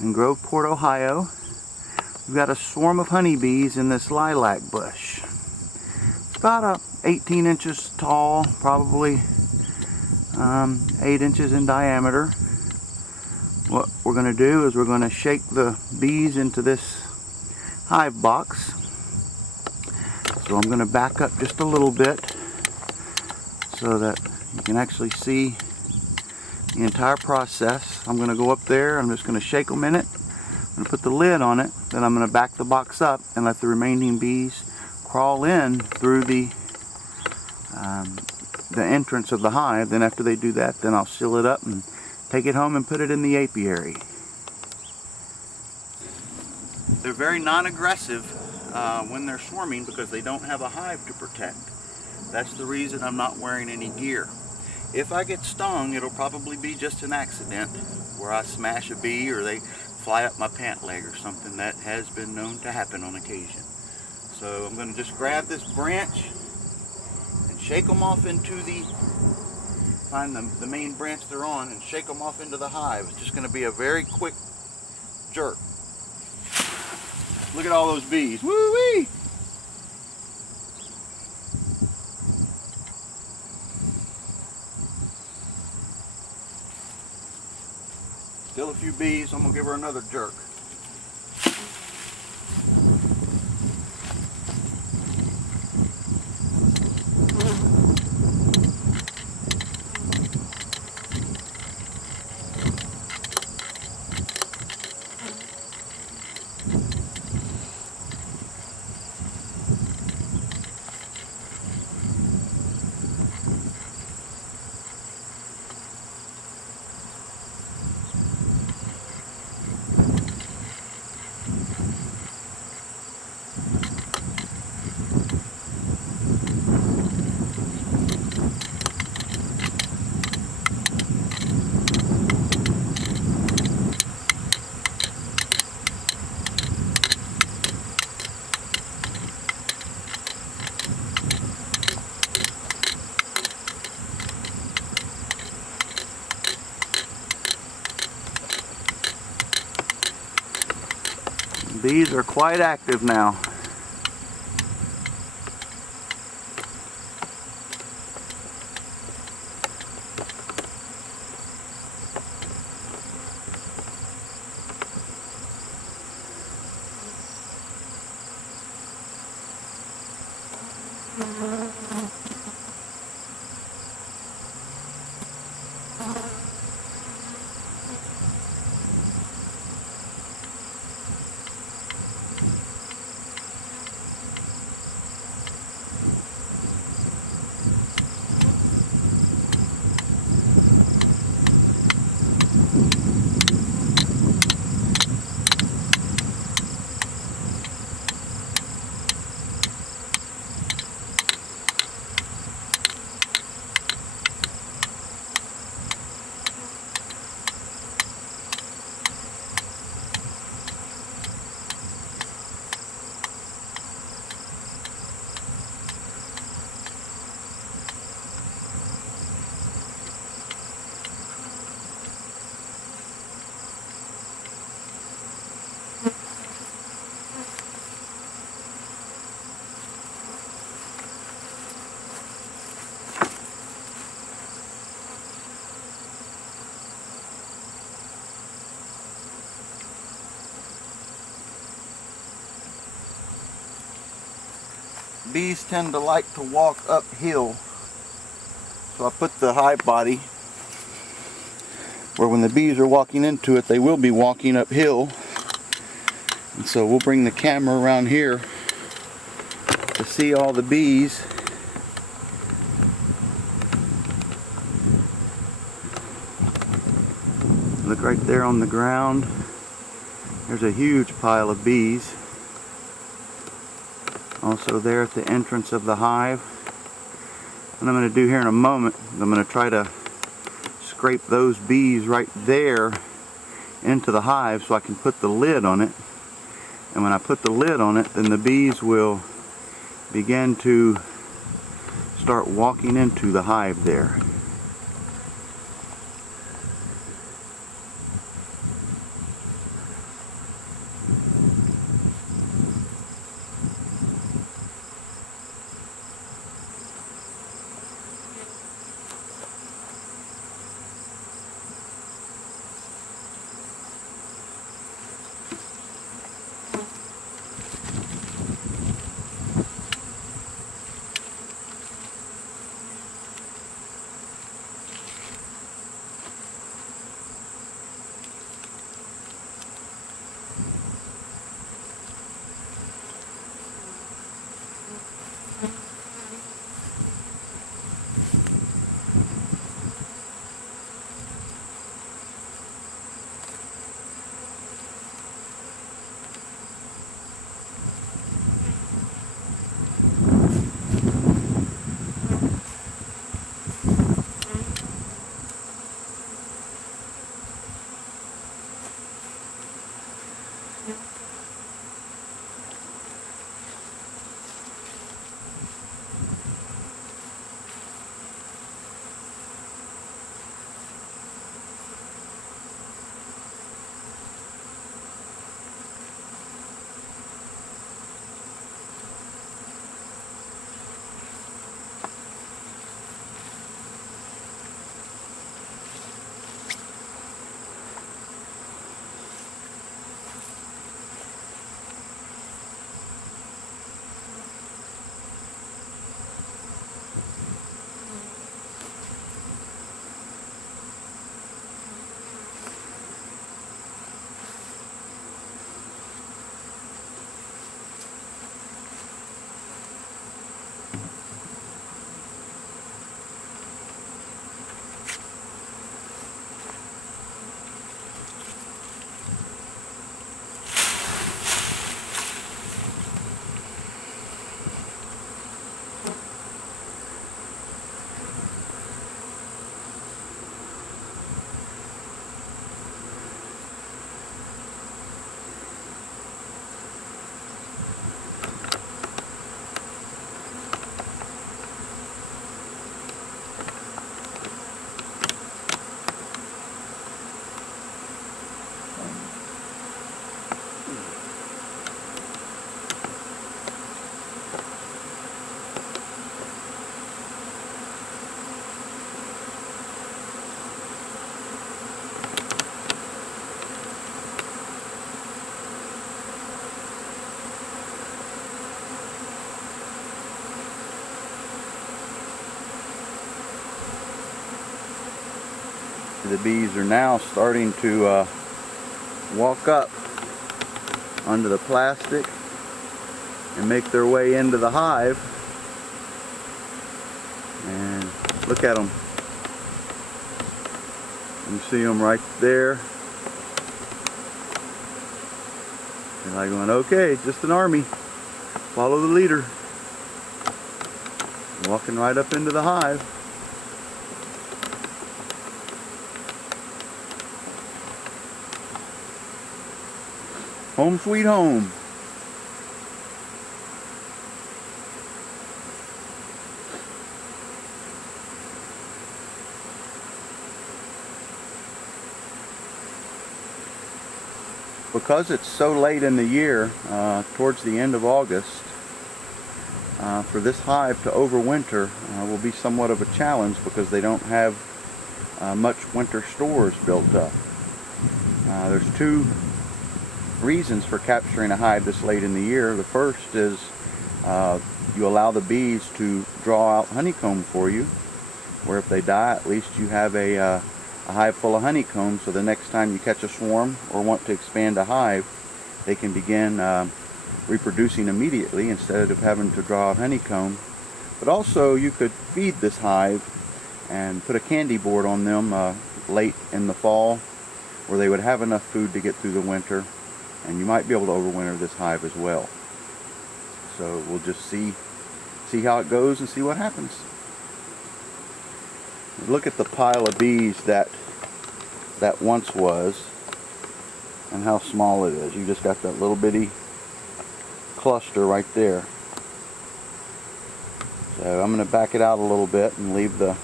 in Groveport, Ohio. We've got a swarm of honeybees in this lilac bush. It's about 18 inches tall, probably 8 inches in diameter. What we're going to do is we're going to shake the bees into this hive box. So I'm going to back up just a little bit so that you can actually see the entire process. I'm going to go up there, I'm just going to shake them in it. I'm going to put the lid on it, then I'm going to back the box up and let the remaining bees crawl in through the entrance of the hive. Then after they do that, then I'll seal it up and take it home and put it in the apiary. They're very non-aggressive when they're swarming because they don't have a hive to protect. That's the reason I'm not wearing any gear. If I get stung, it'll probably be just an accident where I smash a bee or they fly up my pant leg or something. That has been known to happen on occasion. So I'm going to just grab this branch and shake them off into find the main branch they're on and shake them off into the hive. It's just going to be a very quick jerk. Look at all those bees. Woo-wee! Still a few bees, so I'm going to give her another jerk. Bees are quite active now. Bees tend to like to walk uphill, so I put the hive body where when the bees are walking into it, they will be walking uphill. And so we'll bring the camera around here to see all the bees. Look right there on the ground. There's a huge pile of bees. Also there at the entrance of the hive. What I'm going to do here in a moment, I'm going to try to scrape those bees right there into the hive so I can put the lid on it. And when I put the lid on it, then the bees will begin to start walking into the hive there. The bees are now starting to walk up onto the plastic and make their way into the hive. And look at them. You see them right there. They're like going, okay, just an army. Follow the leader. Walking right up into the hive. Home sweet home. Because it's so late in the year, towards the end of August, for this hive to overwinter will be somewhat of a challenge because they don't have much winter stores built up. There's two reasons for capturing a hive this late in the year. The first is you allow the bees to draw out honeycomb for you, where if they die, at least you have a hive full of honeycomb, so the next time you catch a swarm or want to expand a hive, they can begin reproducing immediately instead of having to draw out honeycomb. But also you could feed this hive and put a candy board on them late in the fall where they would have enough food to get through the winter, and you might be able to overwinter this hive as well. So we'll just see how it goes and see what happens. Look at the pile of bees that once was and how small it is. You just got that little bitty cluster right there. So I'm going to back it out a little bit and leave the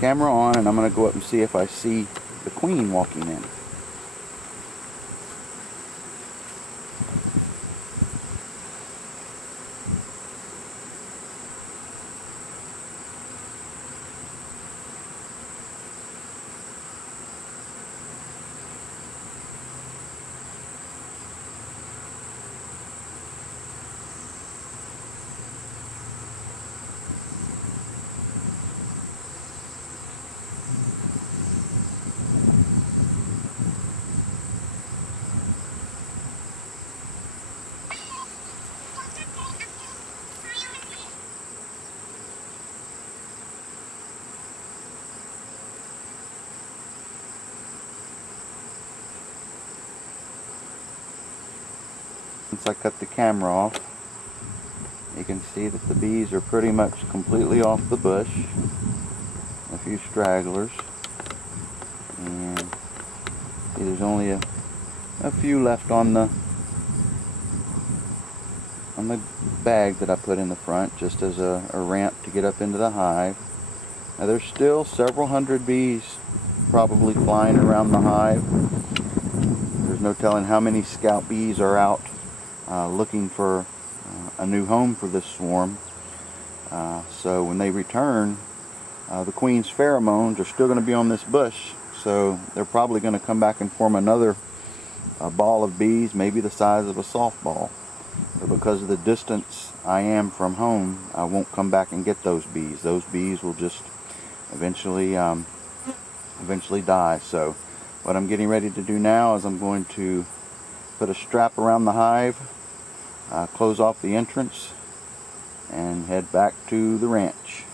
camera on, and I'm going to go up and see if I see the queen walking in. Once I cut the camera off, you can see that the bees are pretty much completely off the bush. A few stragglers, and there's only a few left on the bag that I put in the front just as a ramp to get up into the hive. Now there's still several hundred bees probably flying around the hive. There's no telling how many scout bees are out looking for a new home for this swarm. So when they return, the queen's pheromones are still going to be on this bush, so they're probably going to come back and form another ball of bees, maybe the size of a softball. But because of the distance I am from home, I won't come back and get those bees. Those bees will just eventually die. So what I'm getting ready to do now is I'm going to put a strap around the hive, close off the entrance, and head back to the ranch.